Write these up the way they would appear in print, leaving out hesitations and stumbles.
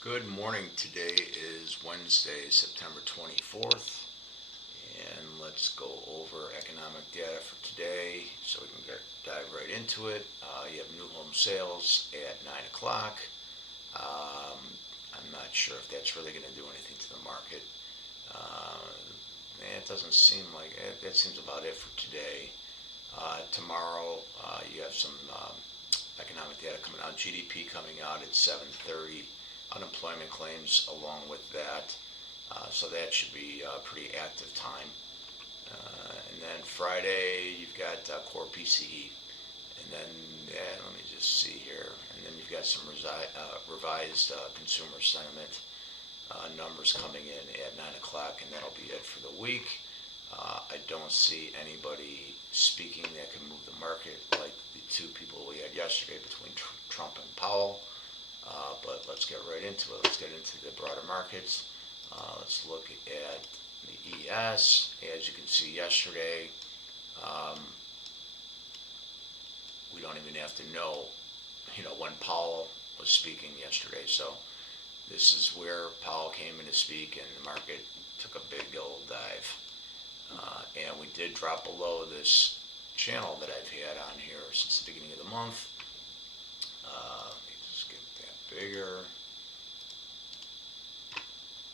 Good morning. Today is Wednesday, September 24th, and let's go over economic data for today so we can dive right into it. You have new home sales at 9 o'clock. I'm not sure if that's really going to do anything to the market. It doesn't seem like it. That seems about it for today. Tomorrow, you have some economic data coming out. GDP coming out at 7:30. Unemployment claims along with that. So that should be a pretty active time. And then Friday, you've got core PCE. And then, let me just see here. And then you've got some revised consumer sentiment numbers coming in at 9 o'clock, and that'll be it for the week. I don't see anybody speaking that can move the market like the two people we had yesterday between Trump and Powell. But let's get right into it. Let's get into the broader markets. Let's look at the ES. As you can see yesterday, we don't even have to know, when Powell was speaking yesterday. So this is where Powell came in to speak, and the market took a big old dive. And we did drop below this channel that I've had on here since the beginning of the month. Let me just get that bigger.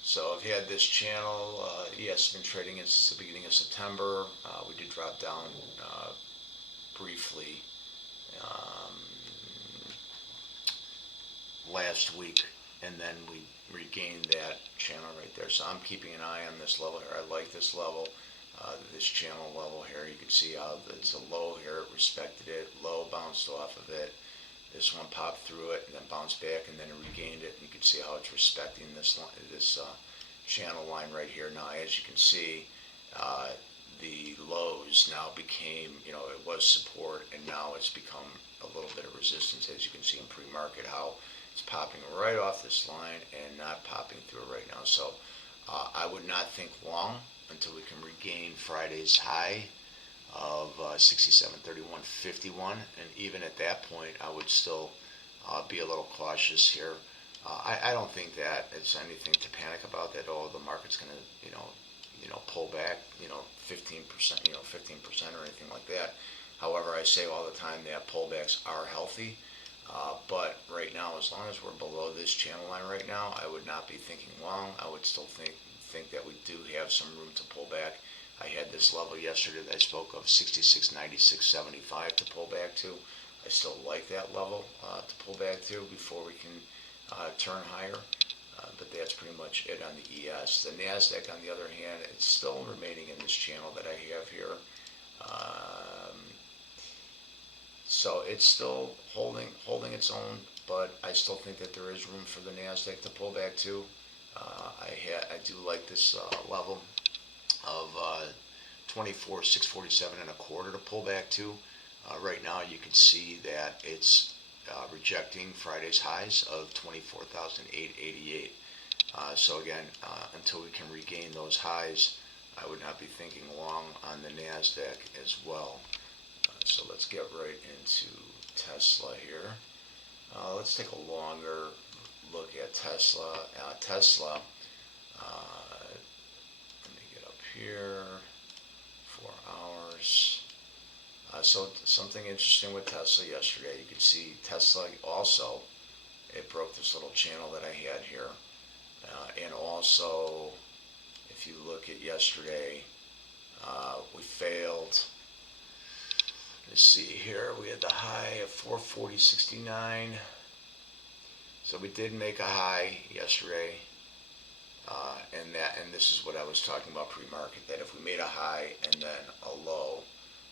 So I've had this channel, ES has been trading it since the beginning of September. We did drop down briefly last week, and then we regained that channel right there. So I'm keeping an eye on this level here. I like this level, this channel level here. You can see how it's a low here. It respected it. Low, bounced off of it. This one popped through it and then bounced back, and then it regained it. You can see how it's respecting this channel line right here. Now, as you can see, the lows now became, it was support, and now it's become a little bit of resistance, as you can see in pre-market, how it's popping right off this line and not popping through it right now. So I would not think long until we can regain Friday's high of 67.31.51, and even at that point, I would still be a little cautious here. I don't think that it's anything to panic about. That the market's going to pull back 15%, 15% or anything like that. However, I say all the time that pullbacks are healthy. But right now, as long as we're below this channel line right now, I would not be thinking long. I would still think that we do have some room to pull back. I had this level yesterday that I spoke of, 66.96.75 to pull back to. I still like that level to pull back to before we can turn higher. But that's pretty much it on the ES. The NASDAQ, on the other hand, it's still remaining in this channel that I have here. So it's still holding its own, but I still think that there is room for the NASDAQ to pull back to. I do like this level of 24,647 and a quarter to pull back to. Right now, you can see that it's rejecting Friday's highs of 24,888. So again, until we can regain those highs, I would not be thinking long on the NASDAQ as well. So let's get right into Tesla here. Let's take a longer look at Tesla. Tesla, let me get up here, 4 hours. So something interesting with Tesla yesterday. You could see Tesla also, it broke this little channel that I had here. And also, if you look at yesterday, we failed. Let's see here, we had the high of 440.69. So we did make a high yesterday. And this is what I was talking about pre-market, that if we made a high and then a low,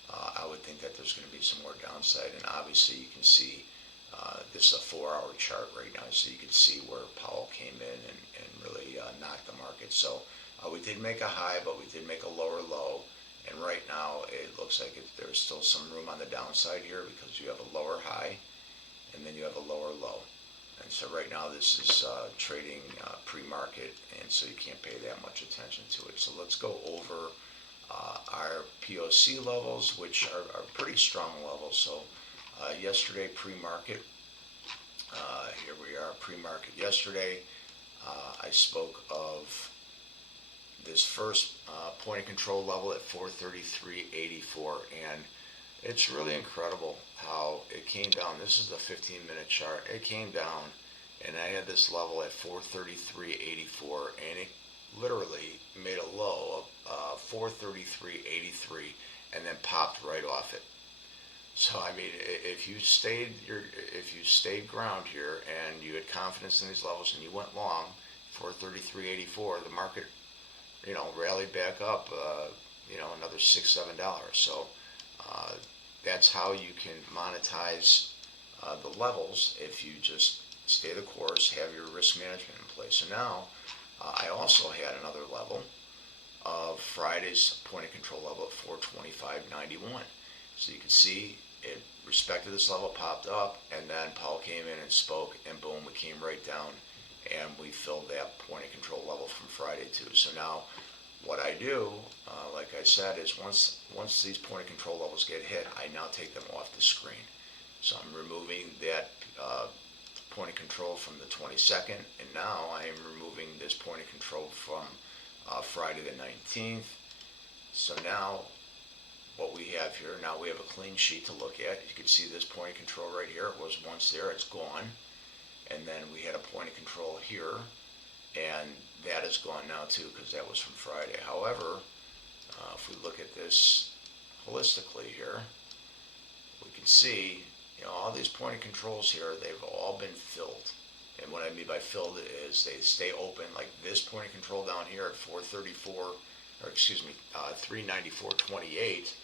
I would think that there's going to be some more downside. And obviously you can see this is a 4-hour chart right now, so you can see where Powell came in and really knocked the market. So we did make a high, but we did make a lower low. And right now it looks like there's still some room on the downside here, because you have a lower high and then you have a lower low. And so right now this is trading pre-market, and so you can't pay that much attention to it. So let's go over our POC levels, which are pretty strong levels. So yesterday pre-market, here we are pre-market yesterday. I spoke of this first point of control level at 433.84, and it's really incredible how it came down. This is the 15-minute chart. It came down, and I had this level at 433.84, and it literally made a low of 433.83, and then popped right off it. So I mean, if you stayed ground here and you had confidence in these levels and you went long, 433.84, the market, rallied back up, another $6-7. So that's how you can monetize the levels if you just stay the course, have your risk management in place. So now I also had another level of Friday's point of control level at 425.91. So you can see it respected this level, popped up, and then Powell came in and spoke, and boom, we came right down, and we filled that point of control level from Friday too. So now what I do, like I said, is once these point of control levels get hit, I now take them off the screen. So I'm removing that point of control from the 22nd, and now I am removing this point of control from Friday the 19th. So now what we have here, now we have a clean sheet to look at. You can see this point of control right here. It was once there, it's gone. And then we had a point of control here, and that is gone now too, because that was from Friday. However, if we look at this holistically here, we can see, all these point of controls here, they've all been filled. And what I mean by filled is they stay open, like this point of control down here at 394.28.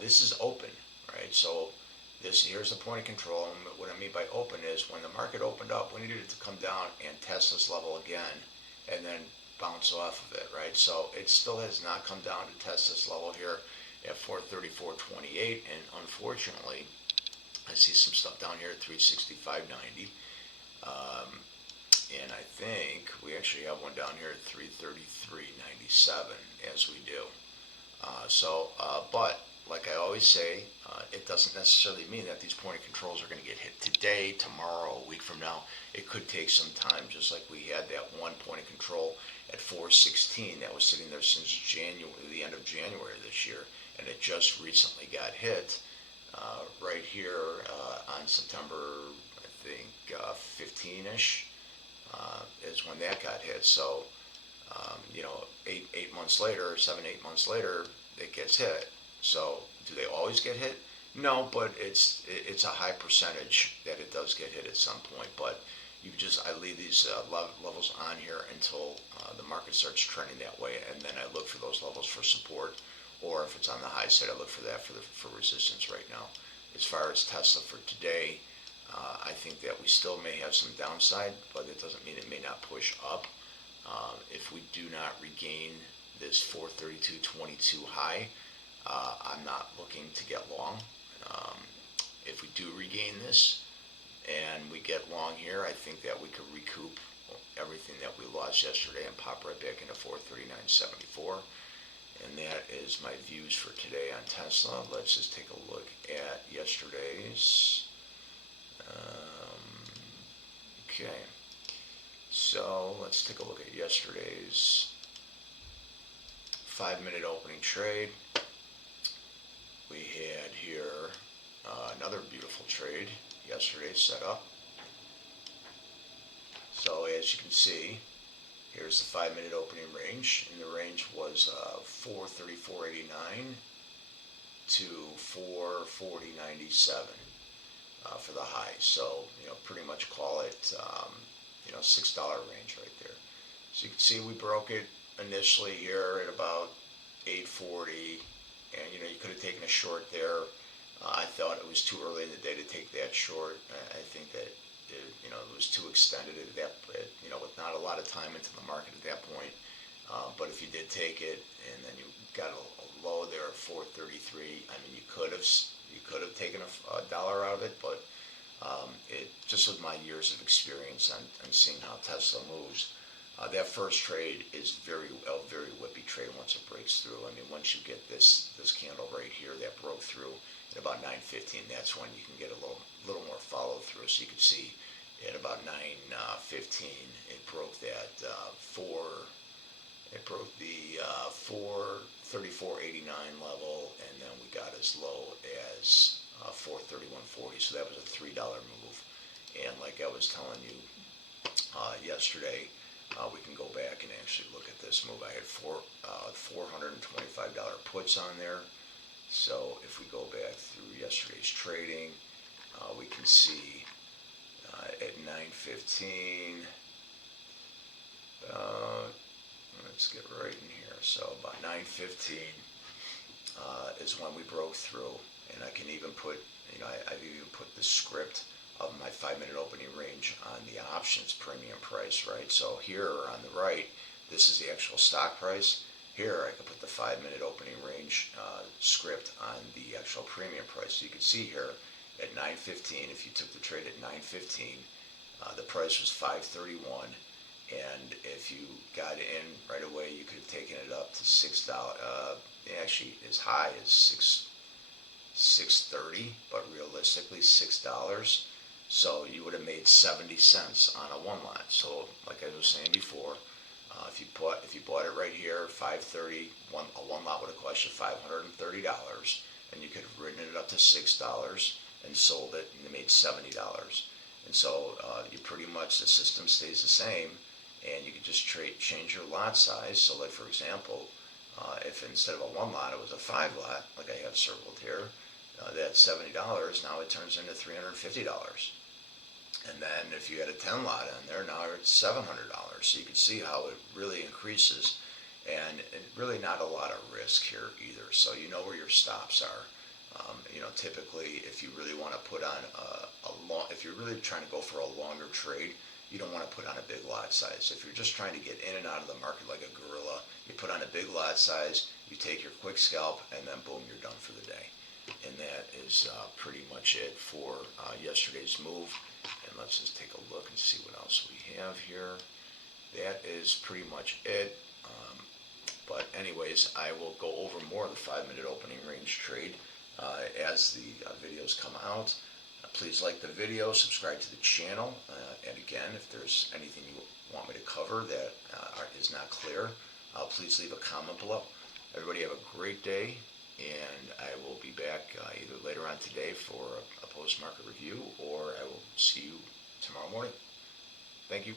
This is open, right? So here's the point of control. And what I mean by open is when the market opened up, we needed it to come down and test this level again, and then bounce off of it, right? So it still has not come down to test this level here at 434.28, and unfortunately, I see some stuff down here at 365.90. And I think we actually have one down here at 333.97 as we do. But like I always say, it doesn't necessarily mean that these point of controls are going to get hit today, tomorrow, a week from now. It could take some time, just like we had that one point of control at 416 that was sitting there since January, the end of January this year, and it just recently got hit right here on September, I think, 15-ish is when that got hit. So, 8 months later, 7-8 months later, it gets hit. So, do they always get hit? No, but it's a high percentage that it does get hit at some point. But I leave these levels on here until the market starts trending that way, and then I look for those levels for support, or if it's on the high side, I look for that for resistance right now. As far as Tesla for today, I think that we still may have some downside, but it doesn't mean it may not push up. If we do not regain this 432.22 high, I'm not looking to get long. If we do regain this and we get long here, I think that we could recoup everything that we lost yesterday and pop right back into 439.74. And that is my views for today on Tesla. Let's just take a look at yesterday's. Okay, so let's take a look at yesterday's 5-minute opening trade. We had here another beautiful trade yesterday set up. So as you can see, here's the 5-minute opening range, and the range was 434.89 to 440.97 for the high. So pretty much call it $6 range right there. So you can see we broke it initially here at about 840, and you could have taken a short there. I thought it was too early in the day to take that short. I think that it was too extended at that, with not a lot of time into the market at that point. But if you did take it and then you got a low there at 433, I mean, you could have taken a dollar out of it, but it just with my years of experience and seeing how Tesla moves, that first trade is a very whippy trade once it breaks through. I mean, once you get this candle right here that broke through at about 9:15, that's when you can get a little more follow through. So you can see at about 9:15. It broke that it broke the 434.89 level, and then we got as low as 431.40. So that was a $3 move. And like I was telling you yesterday, we can go back and actually look at this move. I had $425 puts on there. So if we go back through yesterday's trading, we can see at 9:15. Let's get right in here. So about 9:15 is when we broke through, and I can even put, I've even put the script of my 5-minute opening range on the options premium price, right? So here on the right, this is the actual stock price. Here I could put the 5-minute opening range script on the actual premium price. So you can see here at 9:15, if you took the trade at 9:15, the price was 531, and if you got in right away, you could have taken it up to $6. Actually, as high as $6.30, but realistically $6. So you would have made 70 cents on a one lot. So like I was saying before, if you bought it right here, 530, a one lot would have cost you $530, and you could have ridden it up to $6 and sold it, and you made $70. And so you pretty much, the system stays the same, and you can just change your lot size. So like for example, if instead of a one lot it was a 5 lot, like I have circled here, that $70, now it turns into $350. And then if you had a 10 lot on there, now it's $700. So you can see how it really increases, and really not a lot of risk here either. So you know where your stops are. Typically, if you really want to put on if you're really trying to go for a longer trade, you don't want to put on a big lot size. If you're just trying to get in and out of the market like a gorilla, you put on a big lot size, you take your quick scalp, and then boom, you're done for the day. And that is pretty much it for yesterday's move. And let's just take a look and see what else we have here. That is pretty much it. But anyways, I will go over more of the 5-minute opening range trade as the videos come out. Please like the video, subscribe to the channel, and again, if there's anything you want me to cover that is not clear, please leave a comment below. Everybody have a great day, and I will be back either later on today for a post-market review, or I will see you tomorrow morning. Thank you.